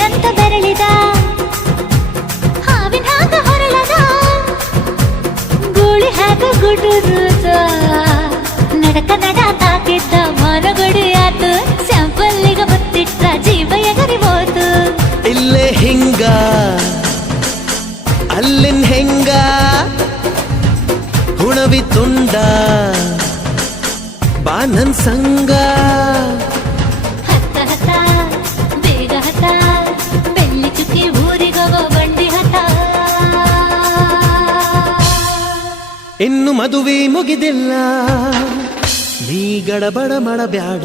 ಏನಂತ ಬೆರಳಿದ ಹಾವಿನ ಹಾಗ ಹೊರಳದ ಗೂಳಿ ಹಾಗ ಗುಡುರುದ ನಡಕ ನಡ ತಾಕಿದ್ದ ಮನಗಡಿ ಆತು ಸ್ಯಾಂಪಲ್ಲಿಗ ಮುತ್ತಿಟ್ಟ ಜೀವ ಎಗರಿಬೋದು ಇಲ್ಲೇ ಹಿಂಗ ಅಲ್ಲಿನ್ ಹೆಂಗ ಹುಣವಿ ತುಂಡ ಬಾ ನನ್ ಸಂಗ ಹತ್ತ ಹತ್ತ ಬೇಗ ಹತ್ತ ಬೆಳ್ಳಿ ಚುಕ್ಕಿ ಊರಿಗವ ಬಂಡಿ ಹತ್ತ ಇನ್ನು ಮದುವೆ ಮುಗಿದಿಲ್ಲ ನೀ ಗಡಬಡ ಮಾಡಬ್ಯಾಡ